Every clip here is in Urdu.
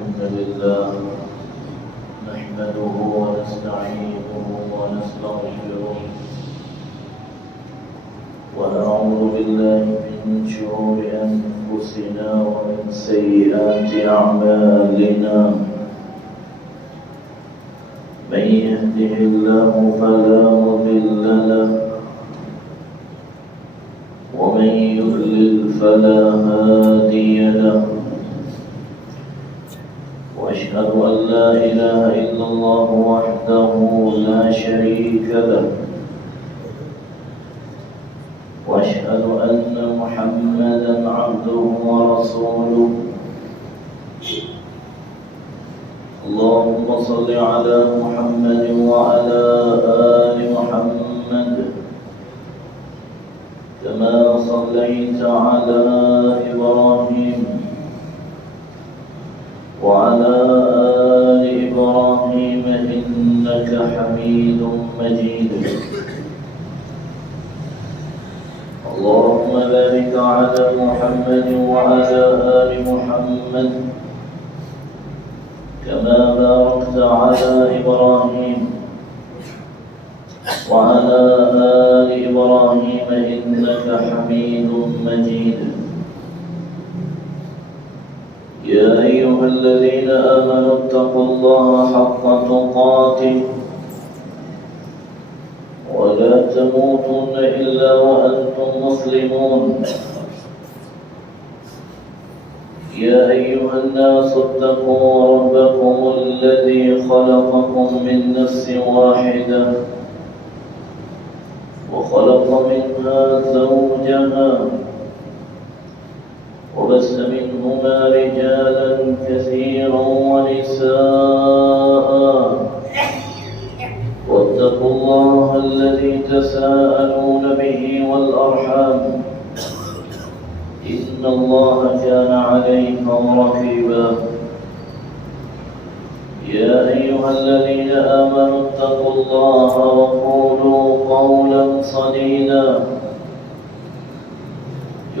الحمد لله نحمده ونستعينه ونستغفره ونعوذ بالله من شرور أنفسنا ومن سيئات أعمالنا من يهده الله فلا مضل له ومن يضلل فلا هادي له وأشهد أن لا إله إلا الله وحده لا شريك له وأشهد أن محمدا عبده ورسوله اللهم صل على محمد وعلى آل محمد كما صليت على إبراهيم وعلى آل إبراهيم إنك حميد مجيد اللهم بارك على محمد وعلى آل محمد كما باركت على إبراهيم وعلى آل إبراهيم إنك حميد مجيد يا أيها الذين آمنوا اتقوا الله حق تقاته ولا تموتن إلا وأنتم مسلمون يا أيها الناس اتقوا ربكم الذي خلقكم من نفس واحدة وخلق منها زوجها وبث منهما رجالا كثيرا ونساء واتقوا الله الذي تساءلون به والأرحام إن الله كان عليكم رقيبا يا أيها الذين آمنوا اتقوا الله وقولوا قولا سديدا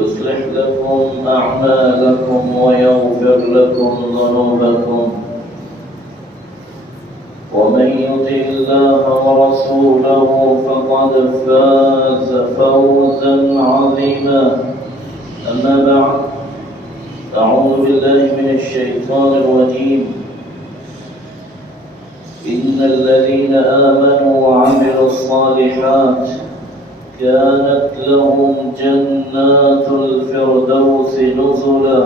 يصلح لكم أعمالكم ويغفر لكم ذنوبكم ومن يطع الله ورسوله فقد فاز فوزا عظيما أما بعد أعوذ بالله من الشيطان الرجيم إن الذين آمنوا وعملوا الصالحات كانت لهم جنات الفردوس نزلا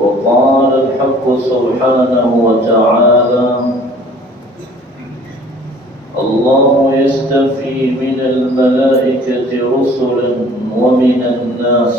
وقال الحق سبحانه وتعالى الله يستفي من الملائكة رسلا ومن الناس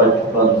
55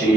6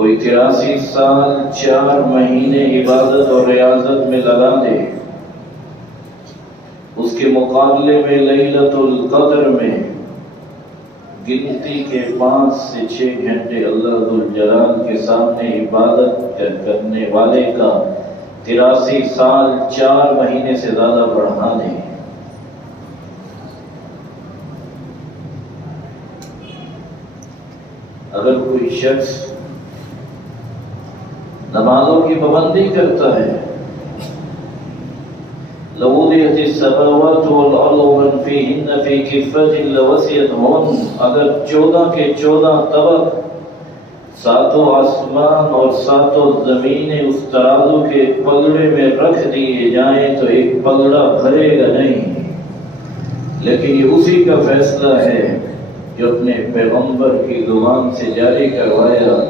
کوئی 83 سال 4 مہینے عبادت اور ریاضت میں لگا دے، اس کے مقابلے میں لیلۃ القدر میں گنتی کے 5 سے 6 گھنٹے اللہ ذوالجلال کے سامنے عبادت کرنے والے کا 83 سال 4 مہینے سے زیادہ بڑھا دے۔ اگر کوئی شخص نمازوں کی پابندی کرتا ہے، لو وضعت السماوات والارض ومن فيهن في كفة لوسعتهن، اگر 14 کے 14 طبق 7 آسمان اور 7 زمینیں اس ترازو کے پگڑے میں رکھ دیے جائیں تو ایک پگڑا بھرے گا نہیں۔ لیکن یہ اسی کا فیصلہ ہے جو اپنے پیغمبر کی زبان سے جاری کروایا۔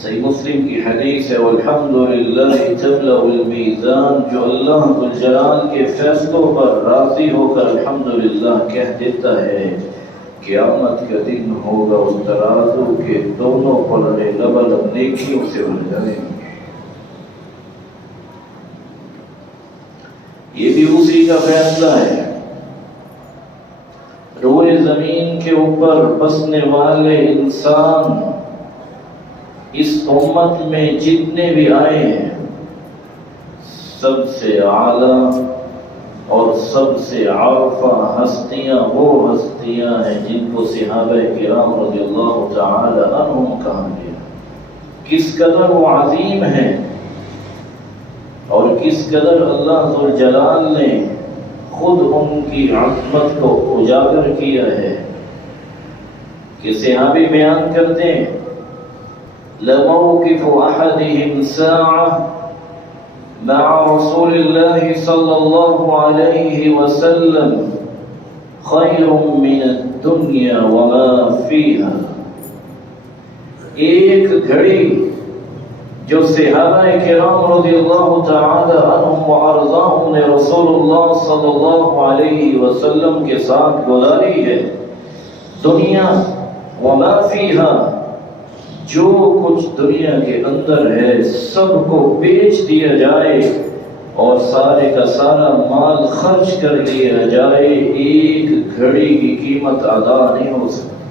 صحیح مسلم کی حدیث ہے، والحمدللہ تملأ المیزان، جو اللہ ذوالجلال کے فیصلوں پر راضی ہو کر الحمدللہ کہہ دیتا ہے، قیامت کا دن ہوگا اس ترازو کے دونوں پلڑے لبلب نیکیوں سے بھر جائیں گے۔ یہ بھی اسی کا فیصلہ ہے۔ روئے زمین کے اوپر بسنے والے انسان اس امت میں جتنے بھی آئے ہیں، سب سے اعلیٰ اور سب سے عارفہ ہستیاں وہ ہستیاں ہیں جن کو صحابہ کرام رضی اللہ تعالی عنہم کہا گیا۔ کس قدر وہ عظیم ہیں اور کس قدر اللہ ذوالجلال نے خود ان کی عظمت کو اجاگر کیا ہے کہ صحابی بیان کرتے ہیں، لَمَوْقِفُ أَحَدِهِمْ سَاعَةً مَعَ رَسُولِ اللَّهِ صَلَّى اللَّهُ عَلَيْهِ وَسَلَّمَ خَيْرٌ مِّنَ الدُّنْيَا وَمَا فِيهَا۔ ایک گھڑی جو صحابہ کرام رضی اللہ تعالی عنہم وارضاہم نے رسول اللہ صلی اللہ علیہ وسلم کے ساتھ گزاری ہے، دنیا وما فیہا، جو کچھ دنیا کے اندر ہے سب کو بیچ دیا جائے اور سارے کا سارا مال خرچ کر لیا جائے، ایک گھڑی کی قیمت ادا نہیں ہو سکتی۔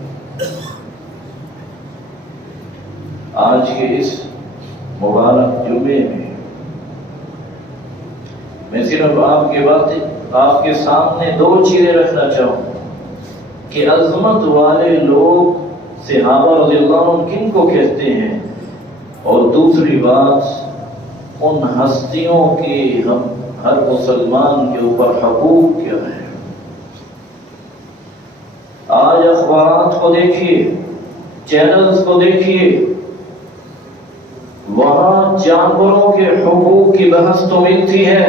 آج کے اس مبارک جمعے میں صرف آپ کے سامنے 2 چیزیں رکھنا چاہوں کہ عظمت والے لوگ صحابہ رضی اللہ عنہ کن کو کہتے ہیں، اور دوسری بات ان ہستیوں کی ہر مسلمان کے اوپر حقوق کیا ہے۔ آج اخبارات کو دیکھیے، چینلز کو دیکھیے، وہاں جانوروں کے حقوق کی بحث تو ملتی ہے،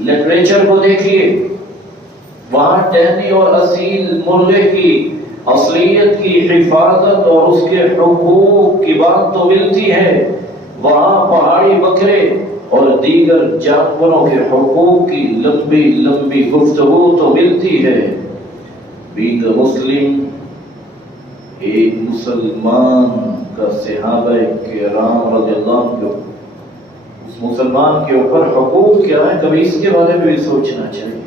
لٹریچر کو دیکھیے، وہاں ٹہنی اور اصیل مرغے کی اصلیت کی حفاظت اور اس کے حقوق کی بات تو ملتی ہے، وہاں پہاڑی بکرے اور دیگر جانوروں کے حقوق کی لمبی لمبی گفتگو تو ملتی ہے۔ بینگ مسلم، ایک مسلمان کا صحابہ کرام رضی اللہ عنہ اس مسلمان کے اوپر حقوق کیا ہے، کبھی اس کے بارے میں بھی سوچنا چاہیے۔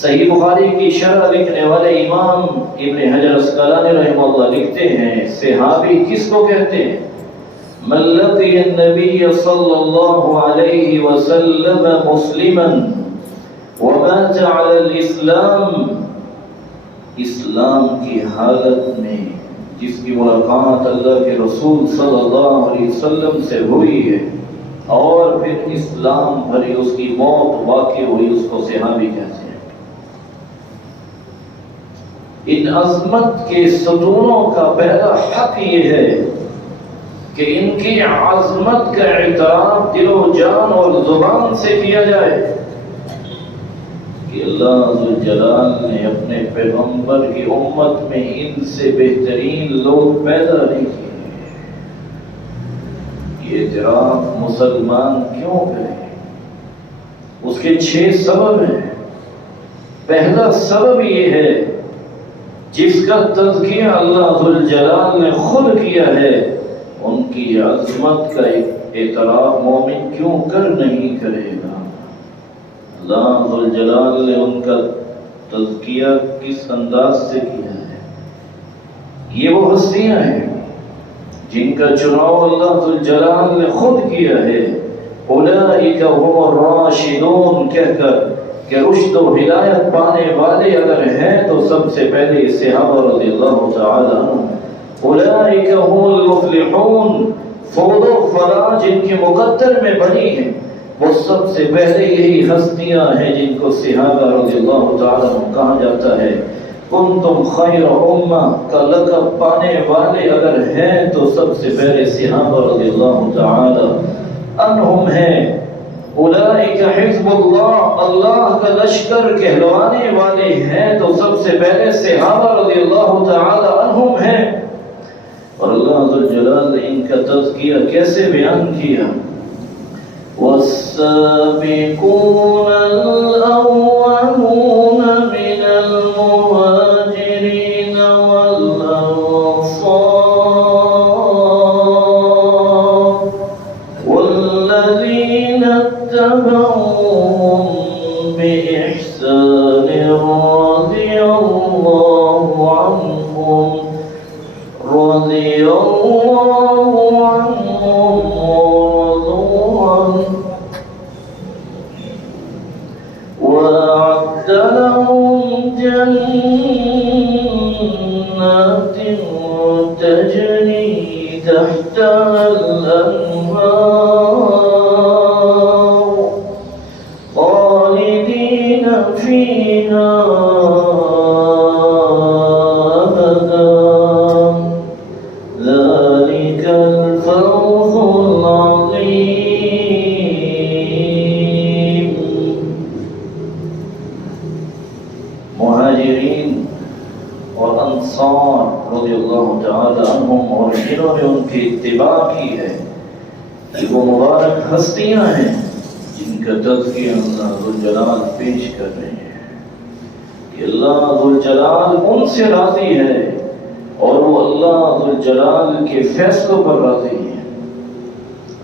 صحیح بخاری کی شرح لکھنے والے امام ابن حجر اسقلانی رحمہ اللہ لکھتے ہیں، صحابی کس کو کہتے ہیں؟ من لقی النبی صلی اللہ علیہ وسلم مسلما ومات علی الاسلام، اسلام کی حالت میں جس کی ملاقات اللہ کے رسول صلی اللہ علیہ وسلم سے ہوئی ہے اور پھر اسلام بھری اس کی موت واقع ہوئی، اس کو صحابی کہتے ہیں۔ ان عظمت کے ستونوں کا پہلا حق یہ ہے کہ ان کی عظمت کا اعتراف دل و جان اور زبان سے کیا جائے کہ اللہ ذوالجلال نے اپنے پیغمبر کی امت میں ان سے بہترین لوگ پیدا نہیں کیے۔ یہ اعتراف مسلمان کیوں کرے؟ اس کے 6 سبب ہیں۔ پہلا سبب یہ ہے جس کا تذکیہ اللہ ذوالجلال نے خود کیا ہے، کی عظمت کا اعتراف مومن کیوں کر نہیں کرے گا؟ اللہ ذو الجلال نے ان کا تزکیہ کس انداز سے کیا ہے؟ یہ وہ ہستیاں ہیں جن کا چناؤ اللہ ذو الجلال نے خود کیا ہے۔ اولئک هم الراشدون کہہ کر کہ رشد و ہدایت پانے والے اگر ہیں تو سب سے پہلے صحابہ رضی اللہ تعالی عنہ۔ اولئک هم المفلحون، فوز و فلاح جن کے مقدر میں بنی ہے وہ سب سے پہلے یہی ہستیاں ہیں جن کو صحابہ رضی اللہ تعالی عنہ کہا جاتا ہے۔ کنتم خیر امہ کا لقب پانے والے اگر ہیں تو سب سے پہلے صحابہ رضی اللہ تعالی عنہم ہیں۔ اولئک حزب اللہ، اللہ کا لشکر کہلوانے والے ہیں تو سب سے پہلے صحابہ رضی اللہ تعالی عنہم ہیں۔ اور اللہ ذو الجلال نے ان کا تذکیہ کیسے بیان کیا؟ والسابقون الأولون من المهاجرين والأنصار والذين اتبعوهم بإحسان رضي الله عنهم وأعد لهم جنات تجري تحتها الأنهار خالدين فيها أبدا ذلك الفوز العظيم۔ مہاجرین اور انصار رضی اللہ تعالی عنہم اور جنہوں نے ان کی اتباع کی ہے، یہ وہ مبارک ہستیاں ہیں جن کا تذکیہ اللہ ذو الجلال پیش کر رہے ہیں کہ اللہ ذو الجلال ان سے راضی ہے اور وہ اللہ ذو الجلال کے فیصلوں پر راضی ہیں۔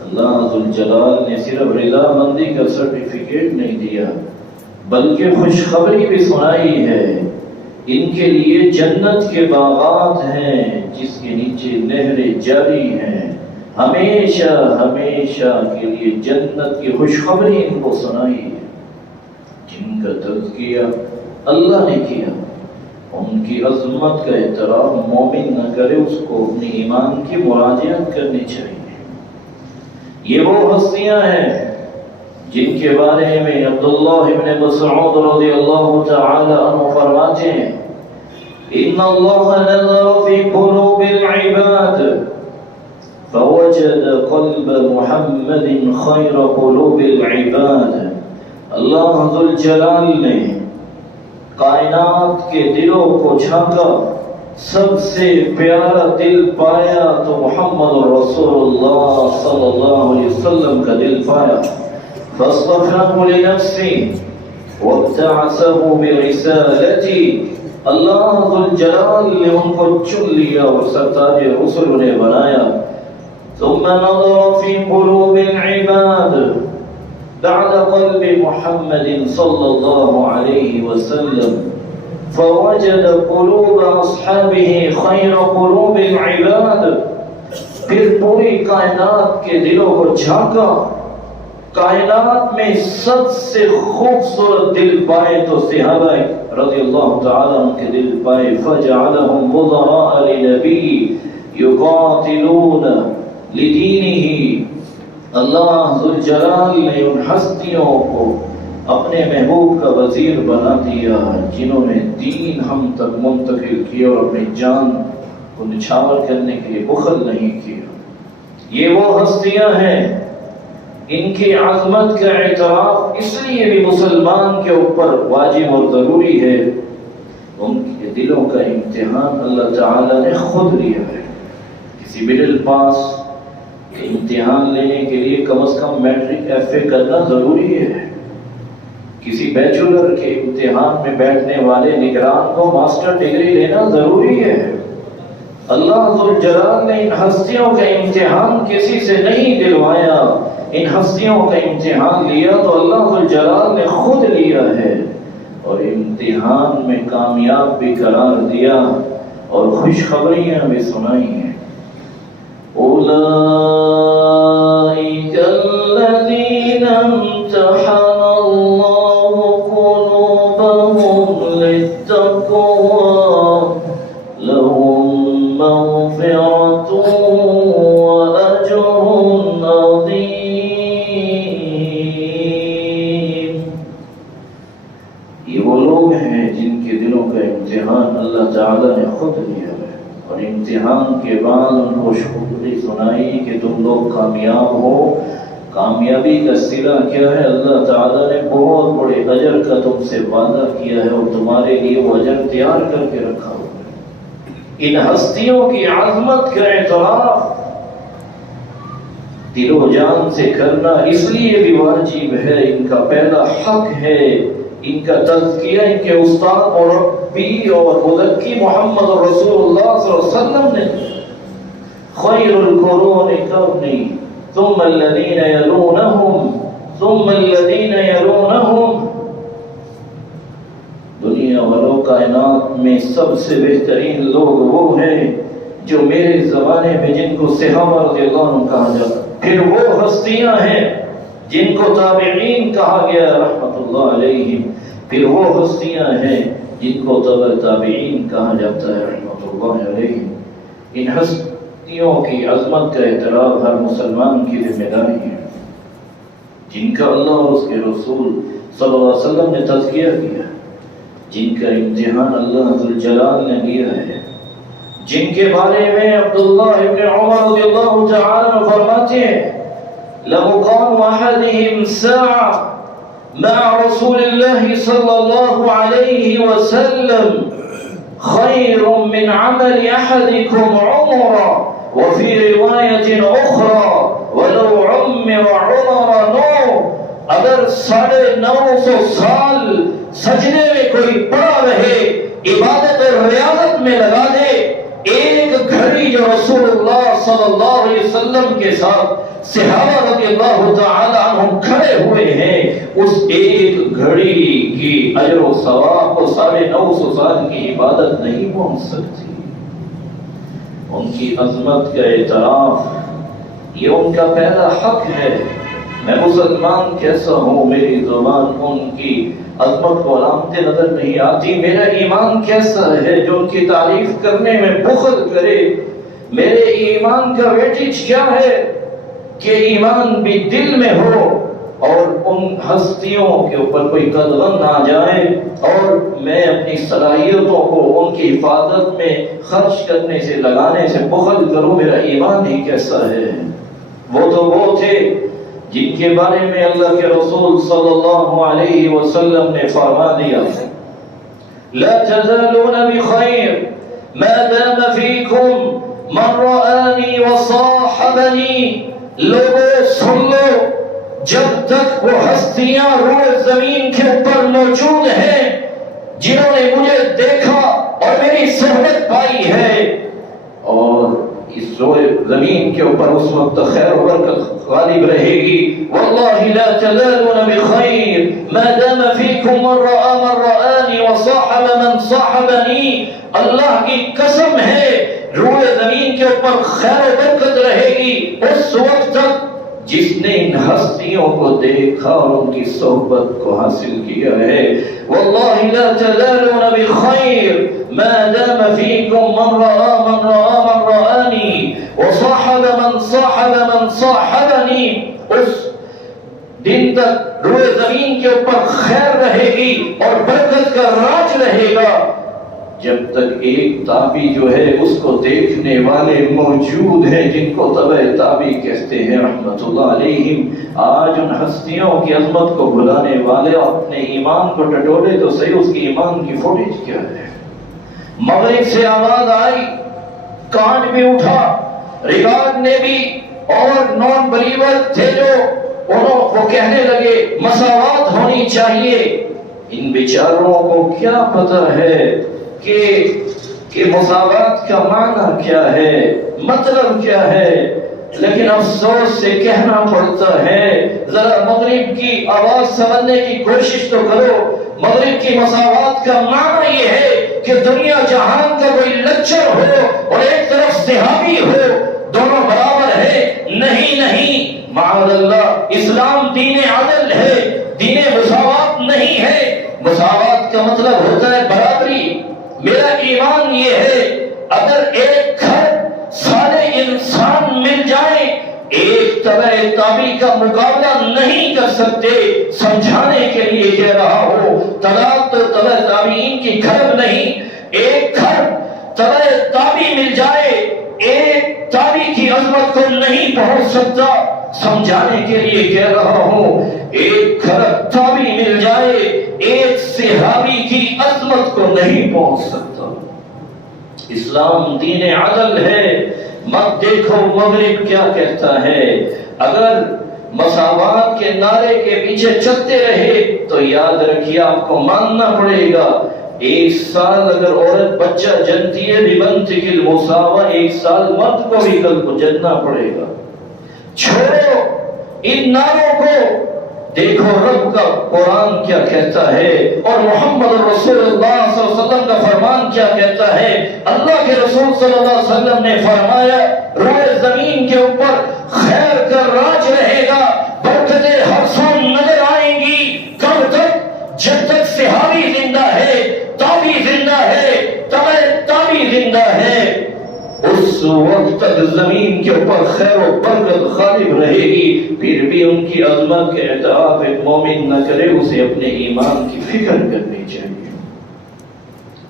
اللہ ذو الجلال نے صرف رضا مندی کا سرٹیفکیٹ نہیں دیا بلکہ خوشخبری بھی سنائی ہے۔ ان کے لیے جنت کے باغات ہیں جس کے نیچے نہریں جاری ہیں، ہمیشہ ہمیشہ کے لیے جنت کی خوشخبری ان کو سنائی ہے۔ جن کا تذکیہ اللہ نے کیا، ان کی عظمت کا اعتراف مومن نہ کرے اس کو اپنے ایمان کی مراجعت کرنی چاہیے۔ یہ وہ ہستیاں ہیں جن کے بارے میں عبداللہ ابن مسعود رضی اللہ تعالی عنہ فرماتے ہیں ان اللہ نظر فی قلوب العباد فوجد قلب محمد خیر قلوب العباد۔ اللہ ذو الجلال نے کائنات کے دلوں کو جھانکا، سب سے پیارا دل پایا تو محمد رسول اللہ صلی اللہ علیہ وسلم کا دل پایا۔ فاصطفاه لنفسه وابتعثه برسالتي، اللہ ذو الجلال نے ان کو چن لیا اور سرتاج رسل نے بنایا۔ ثم نظر في قلوب العباد بعد قلب محمد صلی اللہ علیہ وسلم فوجد قلوب اصحابه خیر قلوب العباد۔ پھر پوری کائنات کے دلوں کو جھانکا، کائنات میں سب سے خوبصورت دل پائے تو صحابہ رضی اللہ تعالیٰ عنہ کے دل پائے۔ فجعلهم وزراء لنبی یقاتلون لدینہ، اللہ ذو الجلال نے ان ہستیوں کو اپنے محبوب کا وزیر بنا دیا جنہوں نے دین ہم تک منتقل کیا اور اپنی جان کو نچھاور کرنے کے لیے بخل نہیں کیا۔ یہ وہ ہستیاں ہیں، ان کی عظمت کا اعتراف اس لیے بھی مسلمان کے اوپر واجب اور ضروری ہے، ان کے دلوں کا امتحان اللہ تعالی نے خود لیا ہے۔ کسی مڈل پاس کے امتحان لینے کے لیے کم از کم میٹرک ایف اے کرنا ضروری ہے۔ کسی بیچلر کے امتحان میں بیٹھنے والے نگران کو ماسٹر ڈگری لینا ضروری ہے۔ اللہ ذوالجلال نے ان ہستیوں کا امتحان کسی سے نہیں دلوایا، ان ہستیوں کا امتحان لیا تو اللہ ذوالجلال نے خود لیا ہے، اور امتحان میں کامیاب بھی قرار دیا اور خوشخبریاں بھی سنائی ہیں۔ اولئک الذین امتحن اللہ قلوبهم للتقوی لهم مغفرۃ واجر عظیم۔ یہ وہ لوگ ہیں جن کے دلوں کا امتحان اللہ تعالیٰ نے خود لیا ہے، اور امتحان کے بعد ان کو خوشخبری سنائی کہ تم لوگ کامیاب ہو۔ کامیابی کا صلہ کیا ہے؟ اللہ تعالیٰ نے بہت بڑے اجر کا تم سے وعدہ کیا ہے، اور تمہارے لیے وہ اجر تیار کر کے رکھا ہوا ہے۔ ان ہستیوں کی عظمت کا اعتراف دل و جان سے کرنا اس لیے بھی واجب ہے، ان کا پہلا حق ہے، ان کا تزکیہ ان کے استاد اور ربی اور مزکی محمد رسول اللہ صلی اللہ علیہ وسلم نے خیر القرون قرنی ثم الذین یلونہم ثم الذین یلونہم۔ دنیا والوں کائنات میں سب سے بہترین لوگ وہ ہیں جو میرے زمانے میں جن کو صحابہ رضی اللہ عنہ کہا جاتا، پھر وہ ہستیاں ہیں جن کو تابعین کہا گیا رحمت اللہ علیہم، پھر وہ ہستیاں ہیں جن کو تابعین کہا جاتا ہے رحمت اللہ علیہم۔ ان ہستیوں کی عظمت کا اعتراف ہر مسلمان کی ذمہ داری ہے، جن کا اللہ اور اس کے رسول صلی اللہ علیہ وسلم نے تزکیہ کیا، جن کا امتحان اللہ ذوالجلال نے لیا ہے، جن کے بارے میں عبداللہ ابن عمر رضی اللہ تعالی عنہ فرماتے ہیں لَمُقَامُ أَحَدِهِمْ سَاعَةً مع رسول الله صلى الله عليه وسلم خير من عمل أحدكم عمرا، وفي رواية أخرى ولو عمر عمر نو۔ اگر 950 سال سجدے میں کوئی پڑا رہے، عبادت اور ریاضت میں لگا دے، ایک گھڑی جو رسول اللہ صلی اللہ علیہ وسلم کے ساتھ صحابہ رضی اللہ تعالی عنہ کھڑے ہوئے ہیں، اس ایک گھڑی کی اجر و ثواب کو 950 سال کی عبادت نہیں پہنچ سکتی۔ ان کی عظمت کا اعتراف یہ ان کا پہلا حق ہے۔ میں مسلمان کیسا ہوں، میری زبان ان کی عظمت کو علامت نظر نہیں آتی، میرا ایمان کیسا ہے جو ان کی تعریف کرنے میں بخل کرے؟ میرے ایمان کا ویٹیج کیا ہے کہ ایمان بھی دل میں ہو اور ان ہستیوں کے اوپر کوئی قدغن نہ جائے، اور میں اپنی صلاحیتوں کو ان کی حفاظت میں خرچ کرنے سے لگانے سے بخل کروں۔ میرا ایمان ہی کیسا ہے؟ وہ تو وہ تھے جن کے بارے میں اللہ کے رسول صلی اللہ علیہ وسلم نے فرما دیا لا تزالون بخیر ما دام فیکم من رآنی وصاحبنی۔ لوگوں سن لو، جب تک وہ ہستیاں روئے زمین کے اوپر موجود ہیں جنہوں نے مجھے دیکھا اور میری صحبت پائی ہے، اور اس روئے زمین کے اوپر اس وقت خیر و برکت غالب رہے گی۔ واللہ لا تزالون بخیر ما دام فیکم من رآنی وصاحب من صاحبنی۔ اللہ کی قسم ہے روئے زمین کے اوپر خیر و برکت رہے گی اس وقت تک جس نے ان ہستیوں کو دیکھا اور ان کی صحبت کو حاصل کیا ہے۔ واللہ لا تزالون بخیر ما دام فیکم من رآنی وصاحب من صاحبنی۔ اس دن تک روئے زمین کے اوپر خیر رہے گی اور برکت کا راج رہے گا جب تک ایک تابعی جو ہے اس کو دیکھنے والے موجود ہیں، جن کو تبع تابعی کہتے ہیں رحمت اللہ علیہم۔ آج ان ہستیوں کی عظمت کو بھلانے والے اپنے ایمان کو ٹٹولے تو صحیح، اس کی ایمان کی فوٹیج کیا ہے؟ مغرب سے آواز آئی، کان بھی اٹھا، ریکارڈ نے بھی، اور نان بلیور تھے جو وہ کہنے لگے مساوات ہونی چاہیے۔ ان بیچاروں کو کیا پتہ ہے کہ کہ مساوات کا معنی کیا ہے، مطلب کیا ہے، لیکن افسوس سے کہنا پڑتا ہے ذرا مغرب کی آواز سمجھنے کی کوشش تو کرو۔ مغرب کی مساوات کا معنی یہ ہے کہ دنیا جہان کا کوئی لچر ہو اور ایک طرف صحابی ہو، دونوں برابر ہے۔ نہیں، معاذ اللہ، اسلام دین عدل ہے، دین مساوات نہیں ہے۔ مساوات کا مطلب ہوتا ہے برابری۔ میرا ایمان یہ ہے اگر ایک گھر سارے انسان مل جائیں ایک طبع تابی کا مقابلہ نہیں کر سکتے۔ سمجھانے کے لیے کہہ رہا ہوں، طلاق تو طبع تابعین کی گھر نہیں، ایک گھر طبع تابی مل جائے ایک تابی کی عظمت کو نہیں پہنچ سکتا۔ سمجھانے کے لیے کہہ رہا ہوں، ایک گھر تابی مل جائے ایک صحابی کی عظمت کو نہیں پہنچ سکتا۔ اسلام دین عدل ہے۔ مت دیکھو مغرب کیا کہتا ہے، اگر مساوات کے نعرے کے پیچھے چلتے رہے تو یاد رکھیے آپ کو ماننا پڑے گا، ایک سال اگر عورت بچہ جنتی ہے بمنطق المساواہ، ایک سال مرد کو بھی کل کو جننا پڑے گا۔ چھوڑو ان نعروں کو، دیکھو رب کا قرآن کیا کہتا ہے اور محمد رسول اللہ صلی اللہ علیہ وسلم کا فرمان کیا کہتا ہے۔ اللہ کے رسول صلی اللہ علیہ وسلم نے فرمایا روئے زمین کے اوپر خیر کا راج رہے گا، برکتیں ہر سو نظر آئیں گی۔ کب تک؟ جب تک صحابی زندہ ہے، تابی زندہ ہے، تبع تابی زندہ ہے، اس وقت تک زمین کے اوپر خیر و برکت غالب رہے گی۔ پھر بھی ان کی عظمت کے اعتراف ایک مومن نہ کرے، اسے اپنے ایمان کی فکر کرنی چاہیے۔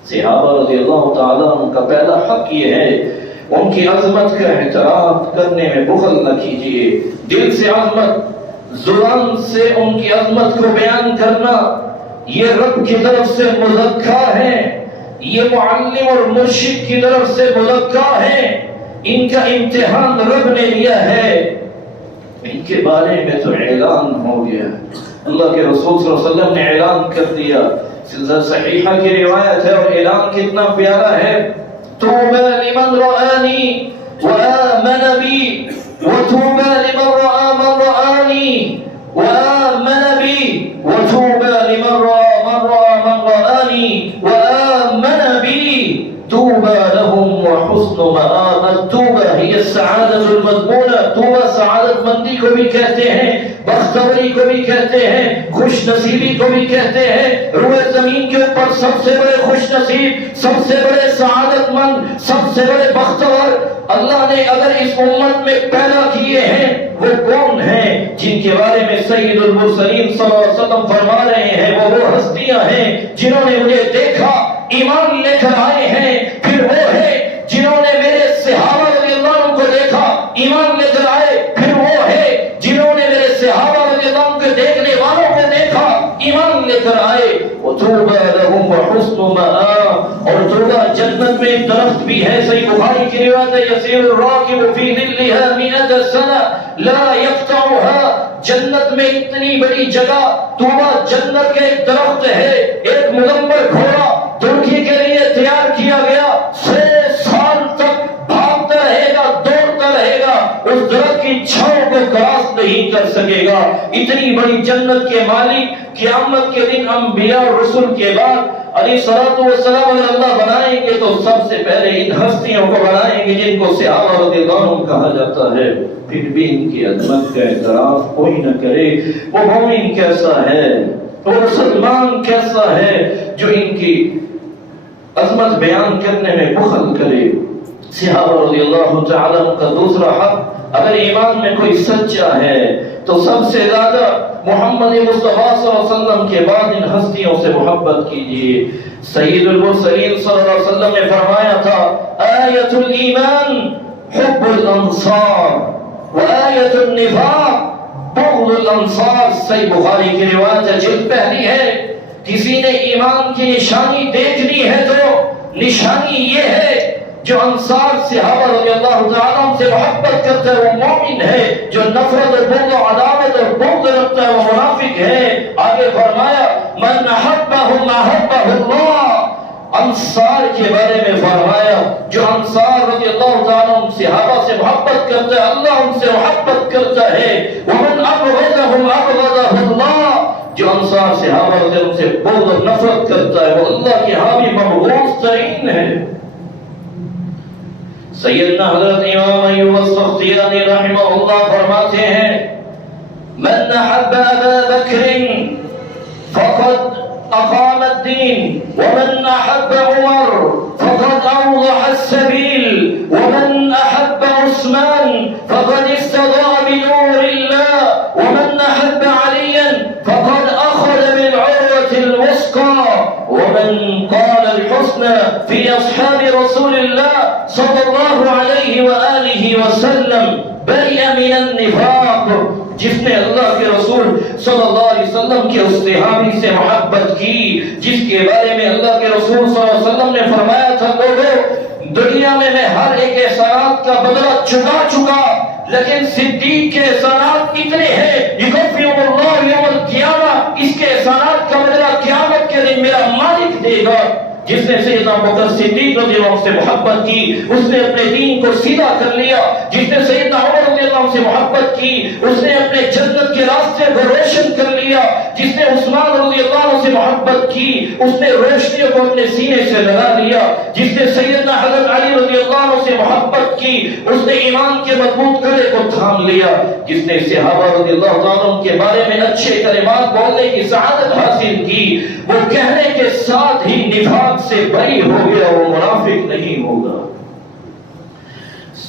صحابہ رضی اللہ تعالیٰ ان کا پہلا حق یہ ہے ان کی عظمت کا اعتراف کرنے میں بخل نہ کیجیے۔ دل سے عظمت، زبان سے ان کی عظمت کو بیان کرنا یہ رب کی طرف سے مزکا ہے، یہ معلم اور مرشد کی طرف سے مزکا ہے، ان کا امتحان رب نے لیا ہے۔ ان کے بارے میں تو اعلان ہو گیا، اللہ کے رسول صلی اللہ علیہ وسلم نے اعلان کر دیا، سلسلہ صحیحہ کی روایت ہے اور اعلان کتنا پیارا ہے۔ طوبى لمن رآني وآمن بي وطوبى لمن رأى من رآني وآمن بي وطوبى لمن رأى من رآني وآمن بي طوبى لهم وحسن مآب۔ الطوبى هي السعادة المضمونة، طوبى سعادت مندی کو بھی کہتے ہیں، بختوری کو بھی کہتے ہیں، خوش نصیبی کو بھی کہتے ہیں۔ روئے زمین کے اوپر سب سے بڑے خوش نصیب، سب سے بڑے سعادت مند، سب سے بڑے بختور اللہ نے اگر اس امت میں پیدا کیے ہیں وہ کون ہیں؟ جن کے بارے میں سید المرسلین صلی اللہ علیہ وسلم فرما رہے ہیں وہ ہستیاں ہیں جنہوں نے مجھے دیکھا ایمان لے کر آئے ہیں، پھر وہ ہے جنہوں نے میرے صحابہ رضی اللہ عنہ کو دیکھا ایمان لے کر آئے، پھر وہ ہے جنہوں نے میرے صحابہ رضی اللہ عنہ کے دیکھنے والوں کو دیکھا ایمان لے کر آئے۔ وَطُوبَى لَهُمْ وَحُسْنُ مَآبٍ، اور طوبہ جنت میں ایک درخت بھی ہے، صحیح بخاری کی روایت ہے، يَسِيرُ الرَّاكِبُ فِي ظِلِّهَا مِئَةَ سَنَةٍ لَا يَقْطَعُهَا۔ جنت میں اتنی بڑی جگہ، طوبہ جنت کے ایک درخت ہے، ایک مدمر گھوڑا ترکی کے لیے تیار کیا گیا، 100 سال تک بھاگتا رہے گا، دوڑتا رہے گا، اس درخت کی چھاؤں کو کراس نہیں کر سکے گا۔ اتنی بڑی جنت کے مالک قیامت کے دن انبیاء اور رسول کے بعد علیہ الصلوۃ والسلام اگر اللہ بنائیں گے تو سب سے پہلے ان ہستیوں کو بنائیں گے جن کو صحابہ رضی اللہ عنہم کہا جاتا ہے۔ پھر بھی ان کی عظمت کا اعتراف کوئی نہ کرے، وہ مومن کیسا ہے، وہ مسلمان کیسا ہے جو ان کی عظمت بیان کرنے میں بخل کرے۔ صحابہ رضی اللہ تعالیٰ عنہ کا دوسرا حق، اگر ایمان میں کوئی سچا ہے تو سب سے زیادہ محمد مصطفیٰ صلی اللہ علیہ وسلم کے بعد ان ہستیوں سے محبت کیجیے۔ سید المرسلین صلی اللہ علیہ وسلم نے فرمایا تھا آیت الایمان حب الانصار وآیت النفاق بغض الانصار۔ صحیح بخاری کی روایت ہے، جلد پہلی ہے، کسی نے ایمان کی نشانی دیکھنی ہے تو نشانی یہ ہے جو انصار صحابہ رضی اللہ تعالیٰ عنہ سے محبت کرتا ہے وہ مومن ہے، جو نفرت اور بغض و عداوت اور بغض رکھتا ہے وہ منافق ہے۔ آگے فرمایا من احبہ احبہ اللہ، انصار کے بارے میں فرمایا جو انصار رضی اللہ تعالیٰ عنہ صحابہ سے محبت کرتا ہے اللہ ان سے محبت کرتا ہے ومن ابغضهم ابغضه اللہ جو انصار صحابہ رضی اللہ عنہ سے بغض اور نفرت کرتا ہے وہ اللہ کے ہاں بھی مبغوض ترین ہے۔ سیدنا حضرت امام ایوب السختیانی رحمہ اللہ فرماتے ہیں من احب ابا بکر فقد اقام الدین ومن احب عمر فقد اوضح السبیل ومن احب عثمان فقد استضاء بنور اللہ ومن احب علیا فقد اخذ بالعروة الوثقى ومن قال الحسنى في اصحاب رسول الله صلى الله عليه وآلہ وسلم برئ من النفاق جس نے اللہ کے رسول صلی اللہ علیہ وسلم کے اس صحابی سے محبت کی جس کے بارے میں اللہ کے رسول صلی اللہ علیہ وسلم نے فرمایا تھا لوگوں دنیا میں ہر ایک احسانات کا بدلہ چکا لیکن صدیق کے احسانات اتنے ہیں یکفیہم اللہ یوم القیامہ اس کے احسانات کا بدلہ قیامت کے دن میرا مالک دے گا۔ جس نے سیدنا ابوبکر صدیق رضی اللہ عنہ سے محبت کی اس نے اپنے دین کو سیدھا کر لیا، جس نے سیدنا عمر رضی اللہ عنہ سے محبت کی اس نے اپنے جنت کے راستے کو روشن کر لیا، جس نے عثمان رضی اللہ عنہ سے محبت کی اس نے روشنیوں کو اپنے سینے سے لگا لیا، جس نے سیدنا حضرت علی رضی اللہ عنہ سے محبت کی اس نے ایمان کے مضبوط کڑے کو تھام لیا، جس نے صحابہ رضی اللہ عنہ کے بارے میں اچھے کلمات بولنے کی سعادت حاصل کی وہ کہنے کے ساتھ ہی نفاق سے بری ہو گیا وہ منافق نہیں ہوگا۔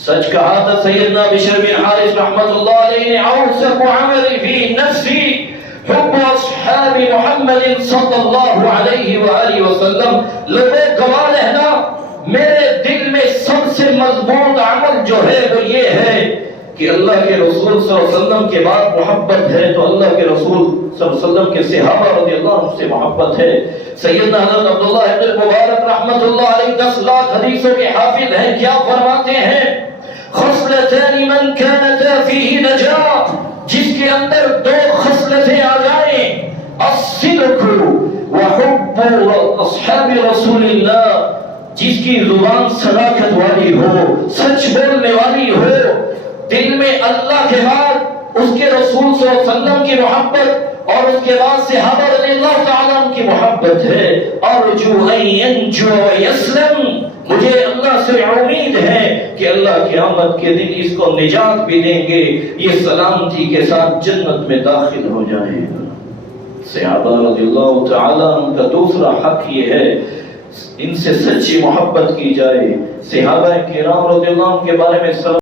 سچ کہا تھا سیدنا بشر بن حارث رحمت اللہ علیہ نے اوثق عمل فی نفسی حب اصحاب محمد صلی اللہ علیہ وآلہ وسلم لوگوں گواہ رہنا میرے دل میں سب سے مضبوط عمل جو ہے وہ یہ ہے کہ اللہ کے رسول صلی اللہ علیہ وسلم کے بعد محبت ہے تو اللہ کے رسول صلی اللہ علیہ وسلم کے صحابہ رضی اللہ عنہ سے محبت ہے۔ سیدنا حضرت عبداللہ ابن مبارک رحمت اللہ علیہ 10 لاکھ حدیثوں کے حافظ ہیں کیا فرماتے ہیں خصلتان من كانتا فيه نجاة جس کے اندر 2 خصلتیں آ جائیں الصدق وحب اصحاب رسول اللہ جس کی زبان صداقت والی ہو سچ بولنے والی ہو دل میں اللہ کے بعد اس کے رسول صلی اللہ علیہ وسلم کی محبت اور اس کے بعد صحابہ رضی اللہ تعالیٰ عنہ کی محبت ہے ارجو ان ینجو ویسلم مجھے اللہ سے امید ہے کہ اللہ قیامت کے دن اس کو نجات بھی دیں گے یہ سلامتی کے ساتھ جنت میں داخل ہو جائے گا۔ صحابہ رضی اللہ تعالیٰ عنہ کا دوسرا حق یہ ہے ان سے سچی محبت کی جائے۔ صحابہ کرام رضی اللہ عنہ کے بارے میں